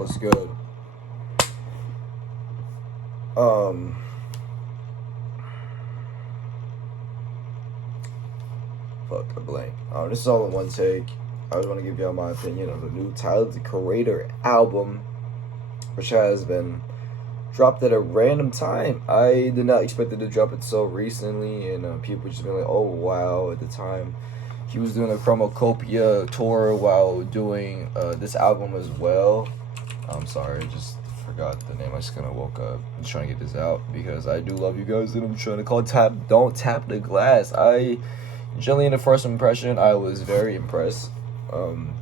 What's good? Um, fuck a blank. This is all in one take. I just want to give y'all my opinion on the new Tyler the Creator album, which has been dropped at a random time. I did not expect it to drop it so recently, and people just been like, "Oh wow!" At the time, he was doing a Chromacopia tour while doing this album as well. I'm sorry, I just forgot the name. I just kind of woke up. I'm trying to get this out because I do love you guys, and I'm trying to call tap. Don't tap the glass. Generally, in the first impression, I was very impressed. And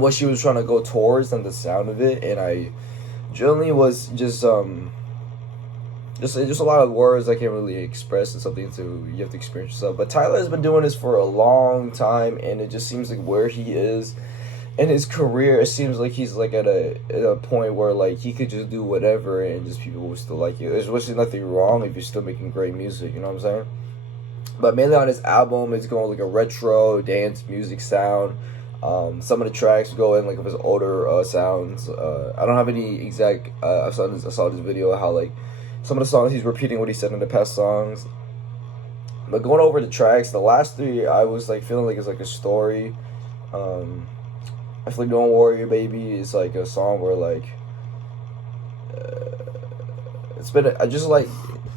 what she was trying to go towards and the sound of it, and I generally was just a lot of words I can't really express and something to you have to experience yourself. But Tyler has been doing this for a long time, and it just seems like where he is in his career, it seems like he's like at a point where like he could just do whatever and just people will still like it. There's nothing wrong if you're still making great music, you know what I'm saying? But mainly on his album, it's going like a retro dance music sound. Some of the tracks go in like of his older sounds. I don't have any exact. I saw this video how like some of the songs he's repeating what he said in the past songs. But going over the tracks, the last three, I was like feeling like it's like a story. I feel like "Don't Worry Baby" is like a song where like I just like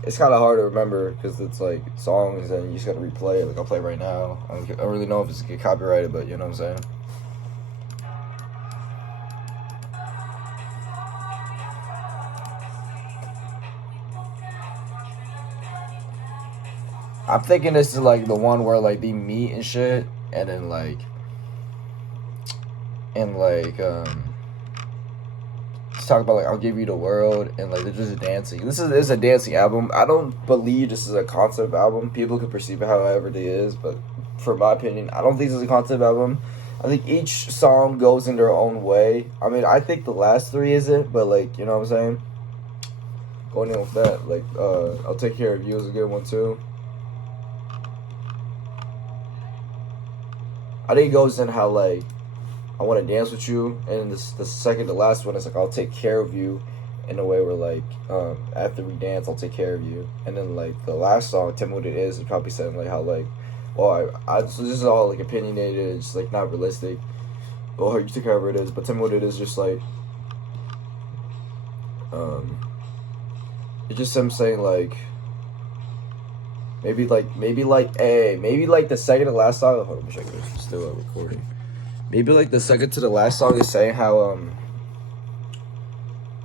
it's kind of hard to remember because it's like songs and you just gotta replay it. Like I'll play it right now. I don't really know if it's get copyrighted, but you know what I'm saying. I'm thinking this is like the one where like they meet and shit, and then like talk about like "I'll give you the world" and like they're just dancing. This is a dancing album. I don't believe this is a concept album. People can perceive it however it is, but for my opinion, I don't think this is a concept album. I think each song goes in their own way. I mean, I think the last three isn't, but like you know what I'm saying. Going in with that, like "I'll Take Care of You" is a good one too. I think it goes in how like "I want to dance with you," and the second to last one is like "I'll take care of you," in a way where like after we dance, I'll take care of you, and then like the last song, "Tell Me What It Is," probably saying like how like, well, so this is all like opinionated, it's like not realistic. Well, you take care of it is, but "Tell Me What It Is" just like it's just him saying like maybe the second to last song. Hold on, let me check this. It's still recording. Maybe like the second to the last song is saying how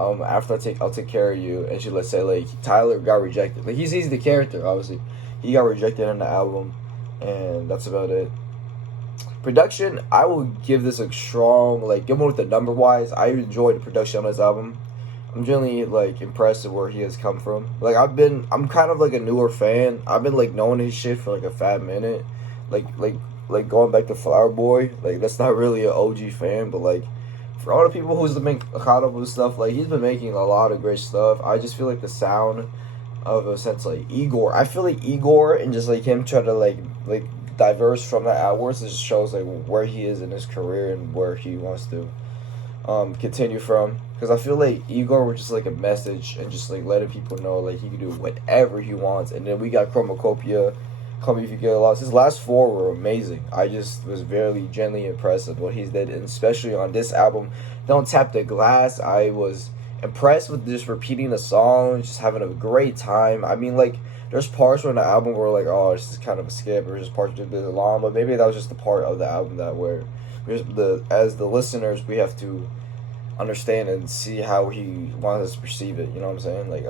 after I'll take care of you, and she let's say like Tyler got rejected. Like he's the character, obviously. He got rejected on the album, and that's about it. Production, I will give this a strong like give him with the number wise. I enjoyed the production on this album. I'm generally like impressed with where he has come from. Like I'm kind of like a newer fan. I've been like knowing his shit for like a fat minute. Like going back to Flower Boy, like that's not really an OG fan, but like for all the people who's been caught up with stuff, like he's been making a lot of great stuff. I just feel like the sound of a sense like Igor. I feel like Igor and just like him try to like diverse from that outwards. It just shows like where he is in his career and where he wants to continue from. Because I feel like Igor was just like a message and just like letting people know like he can do whatever he wants. And then we got Chromacopia. Call Me If You Get Lost. His last four were amazing. I just was very gently impressed with what he's did, and especially on this album, "Don't Tap the Glass." I was impressed with just repeating the song, just having a great time. I mean, like, there's parts on the album where like, oh, this is kind of a skip, or just parts a bit long, but maybe that was just the part of the album that where as the listeners we have to understand and see how he wants us to perceive it. You know what I'm saying? Like,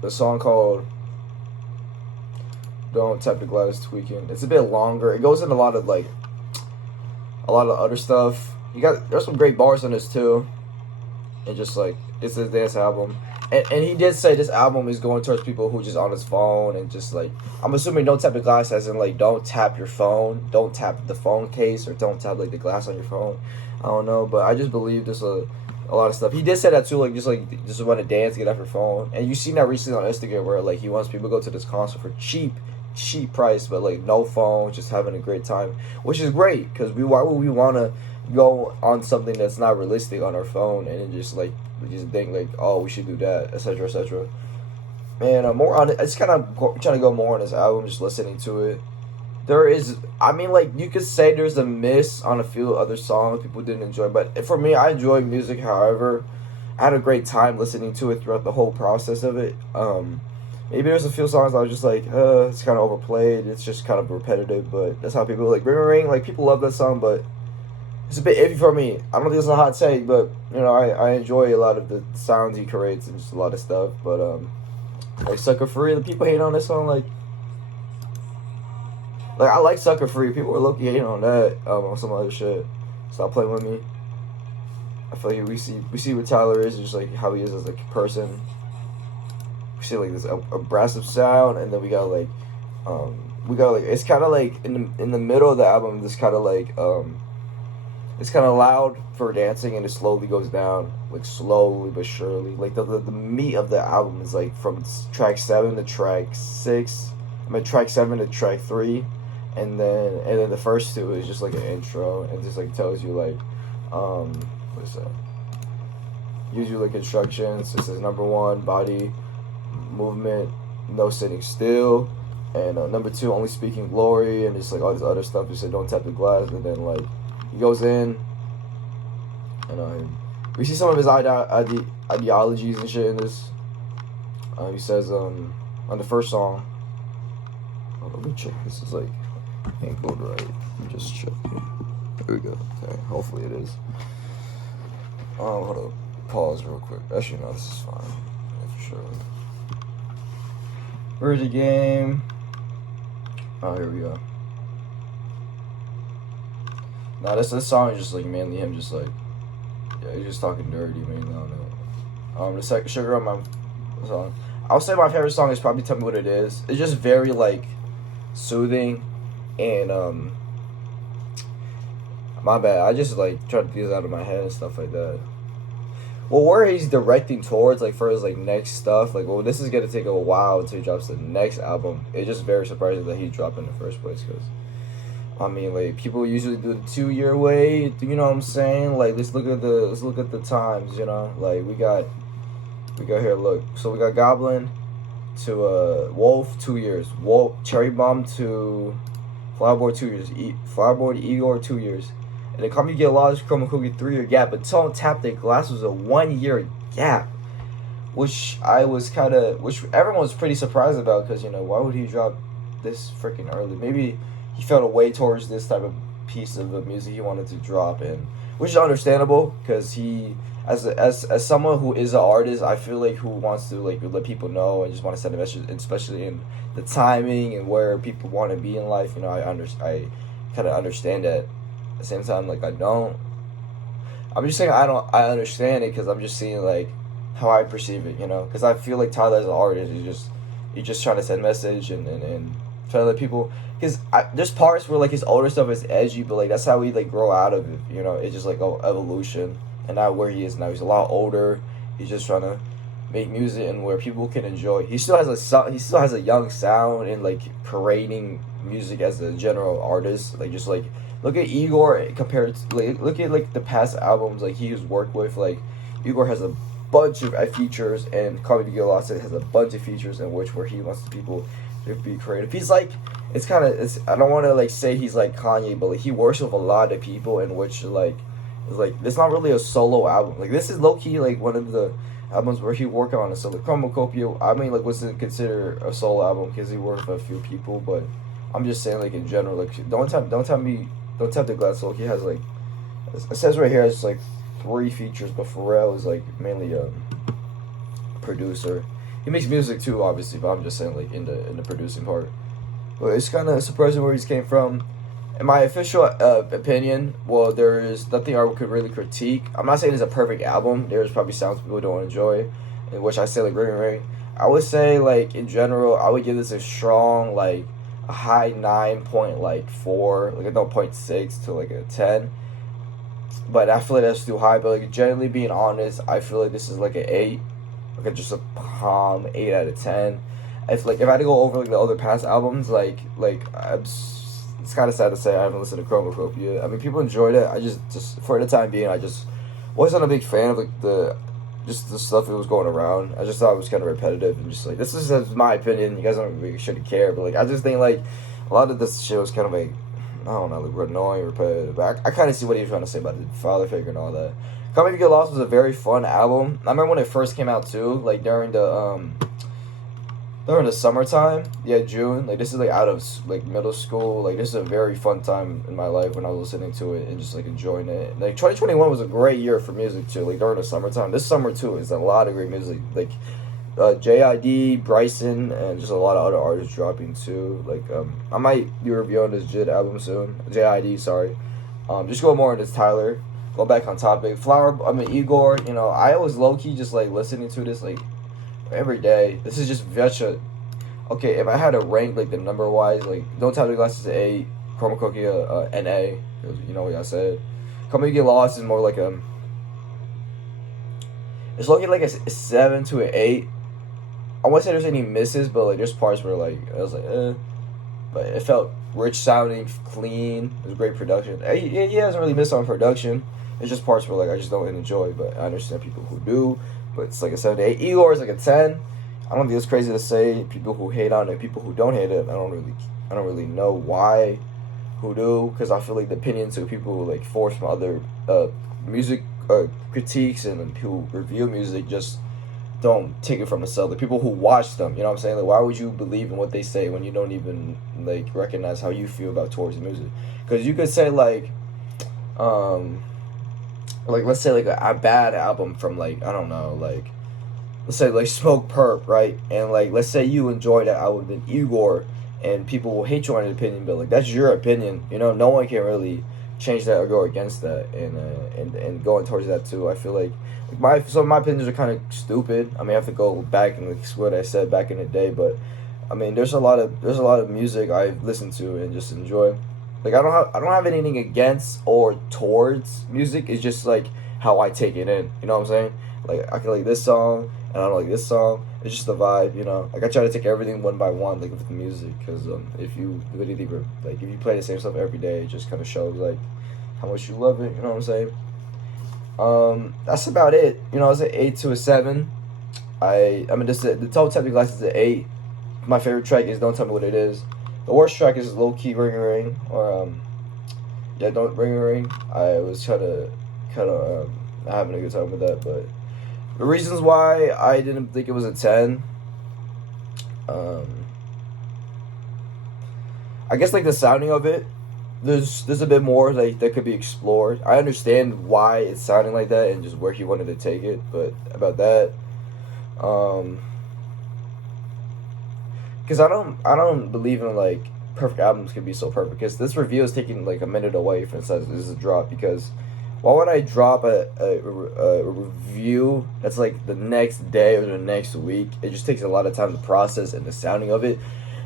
the song called "Don't Tap the Glass" Tweaking. It's a bit longer. It goes into a lot of other stuff. There's some great bars on this too. And just like it's his dance album. And he did say this album is going towards people who just on his phone and just like I'm assuming "Don't Tap the Glass" as in like don't tap your phone, don't tap the phone case, or don't tap like the glass on your phone. I don't know, but I just believe there's a lot of stuff. He did say that too, like just want to dance, get off your phone. And you've seen that recently on Instagram where like he wants people to go to this concert for cheap price, but like no phone, just having a great time, which is great because why would we want to go on something that's not realistic on our phone and then just like we just think like, oh, we should do that, etc., etc. And more on it, it's kind of trying to go more on this album, just listening to it. There is, I mean, like you could say there's a miss on a few other songs people didn't enjoy, but for me, I enjoy music. However, I had a great time listening to it throughout the whole process of it. Maybe there's a few songs I was just like, it's kind of overplayed. It's just kind of repetitive, but that's how people like Ring Ring. Like people love that song, but it's a bit iffy for me. I don't think it's a hot take, but you know, I enjoy a lot of the sounds he creates and just a lot of stuff. But like Sucker Free, the people hate on this song. Like I like Sucker Free. People were low-key hating on that. On some other shit. Stop playing with me. I feel like we see what Tyler is, just like how he is as like a person. We see like this abrasive sound, and then we got like it's kind of like in the middle of the album. This kind of like it's kind of loud for dancing, and it slowly goes down, like slowly but surely. Like the meat of the album is like from track 7 to track 6. I mean track 7 to track 3, and then the first two is just like an intro, and just like tells you like what is that? Gives you like instructions. It says number 1, body movement, no sitting still, and number 2, only speaking glory, and just like all this other stuff. You said don't tap the glass, and then like he goes in, and we see some of his ideologies and shit in this. He says on the first song. Let me check. This is like ain't going right. Let me just check. There we go. Okay, hopefully it is. Hold up. Pause real quick. Actually, no, this is fine. Yeah, for sure. Where's the game? Oh, here we go. Nah, this song is just like mainly him, just like he's just talking dirty, mainly on it. The second Sugar on my song. I'll say my favorite song is probably Tell Me What It Is. It's just very like soothing, and my bad. I just like try to get this out of my head and stuff like that. Well, where he's directing towards, like for his like next stuff, like well, this is gonna take a while until he drops the next album. It's just very surprising that he dropped in the first place, because I mean, like people usually do the 2-year wait. You know what I'm saying? Like let's look at the times. You know, like we got here. Look, so we got Goblin to Wolf 2 years, Wolf Cherry Bomb to Flowerboy 2 years, Flowerboy to Igor 2 years, and then Come You Get Lost, Chroma Cookie 3-year gap, but Don't Tap the Glass was a 1-year gap, which everyone was pretty surprised about, because you know why would he drop this freaking early? Maybe he felt a way towards this type of piece of music he wanted to drop in, which is understandable, because he as someone who is an artist, I feel like who wants to like let people know and just want to send a message, especially in the timing and where people want to be in life. You know, I kind of understand that. At the same time, like I don't. I'm just saying I understand it, because I'm just seeing like how I perceive it. You know, because I feel like Tyler as an artist he's just trying to send message and trying to let people. Because there's parts where like his older stuff is edgy, but like that's how we like grow out of it. You know, it's just like evolution. And not where he is now. He's a lot older. He's just trying to make music and where people can enjoy. He still has a young sound, and like parading music as a general artist. Like just like look at Igor compared to like look at like the past albums like he has worked with. Like Igor has a bunch of features, and Call Me to Get Lost has a bunch of features in which where he wants people to be creative. He's like it's I don't want to like say he's like Kanye, but like he works with a lot of people in which like it's not really a solo album. Like this is low key like one of the albums where he worked on it. So the Chromacopia, I mean, like wasn't considered a solo album because he worked with a few people. But I'm just saying, like in general, like don't tap the glass. So he has like it says right here it's like 3 features, but Pharrell is like mainly a producer. He makes music too, obviously, but I'm just saying like in the producing part. But it's kind of surprising where he's came from. In my official opinion, well, there is nothing I could really critique. I'm not saying it's a perfect album. There's probably sounds people don't enjoy, in which I say like Ring Ring. I would say like in general, I would give this a strong like a high 9.4, like a 9.6 to like a 10. But I feel like that's too high. But like generally being honest, I feel like this is like an 8, like just a calm 8 out of 10. If I had to go over like the other past albums, like it's kind of sad to say I haven't listened to Chromacopia. I mean, people enjoyed it. I just for the time being, I just wasn't a big fan of like the stuff that was going around. I just thought it was kind of repetitive and just like, this is my opinion. You guys don't really shouldn't care, but like I just think like a lot of this shit was kind of like, I don't know, like annoying, repetitive. But I kind of see what he was trying to say about the father figure and all that. Come If You Get Lost was a very fun album. I remember when it first came out too, like during the summertime, yeah, June. Like this is like out of like middle school. Like this is a very fun time in my life when I was listening to it and just like enjoying it. Like 2021 was a great year for music too. Like during the summertime, this summer too is a lot of great music. Like JID, Bryson, and just a lot of other artists dropping too. Like I might be reviewing this JID album soon. JID, sorry. Just go more into Tyler. Go back on topic. Igor. You know, I was low key just like listening to this like every day. This is just such a okay. If I had to rank like the number wise, like Don't Tell the Glasses A, Chromacopia NA. You know what I said. Come If You Get Lost is more like a. It's looking like a 7 to an 8. I won't say there's any misses, but like there's parts where like I was like, but it felt rich sounding, clean. It was great production. He hasn't really missed on production. It's just parts where like I just don't enjoy, but I understand people who do. But it's like a 7 to 8. Igor is like a 10. I don't think it's crazy to say. People who hate on it, people who don't hate it. I don't really know why, who do, because I feel like the opinions of people who like force from other music critiques and who review music just don't take it from themselves. The people who watch them, you know what I'm saying? Like, why would you believe in what they say when you don't even like recognize how you feel about towards the music? Because you could say like let's say like a bad album from like I don't know, like let's say like Smoke Perp, right? And like let's say you enjoy that album, then Igor, and people will hate you on an opinion, but like that's your opinion, you know. No one can really change that or go against that, and going towards that too. I feel like some of my opinions are kind of stupid. I mean, I have to go back and like what I said back in the day, but I mean, there's a lot of music I've listened to and just enjoy. Like I don't have anything against or towards music. It's just like how I take it in. You know what I'm saying? Like I can like this song and I don't like this song. It's just the vibe, you know. Like I try to take everything one by one, like with the music, because if you really if you play the same stuff every day, it just kind of shows like how much you love it. You know what I'm saying? That's about it. You know, it's an 8 to a 7. I mean, the total technical glasses is an 8. My favorite track is Don't Tell Me What It Is. The worst track is Low Key Ring a Ring, or Don't Ring a Ring. I was kind of having a good time with that, but the reasons why I didn't think it was a 10, I guess like the sounding of it, there's a bit more like that could be explored. I understand why it's sounding like that and just where he wanted to take it, but about that, because I don't believe in like perfect albums can be so perfect, because this review is taking like a minute away from this is a drop, because why would I drop a review that's like the next day or the next week? It just takes a lot of time to process and the sounding of it.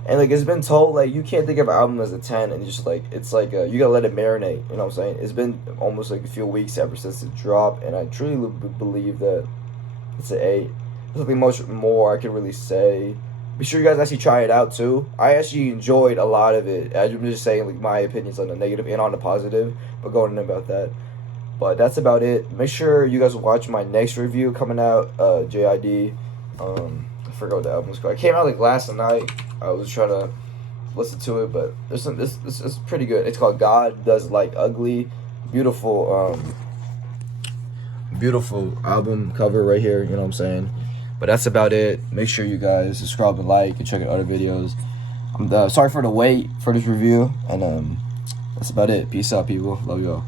And like it's been told, like you can't think of an album as a 10 and just like it's like you gotta let it marinate. You know what I'm saying? It's been almost like a few weeks ever since it dropped, and I truly believe that it's an 8. There's nothing much more I can really say. Be sure you guys actually try it out too. I actually enjoyed a lot of it. I'm just saying like my opinions on the negative and on the positive, but going in about that. But that's about it. Make sure you guys watch my next review coming out. JID. I forgot what the album's called. It came out like last night. I was trying to listen to it, but this is pretty good. It's called God Does Like Ugly. Beautiful, beautiful album cover right here. You know what I'm saying? But that's about it. Make sure you guys subscribe and like and check out other videos. I'm sorry for the wait for this review, and that's about it. Peace out, people. Love y'all.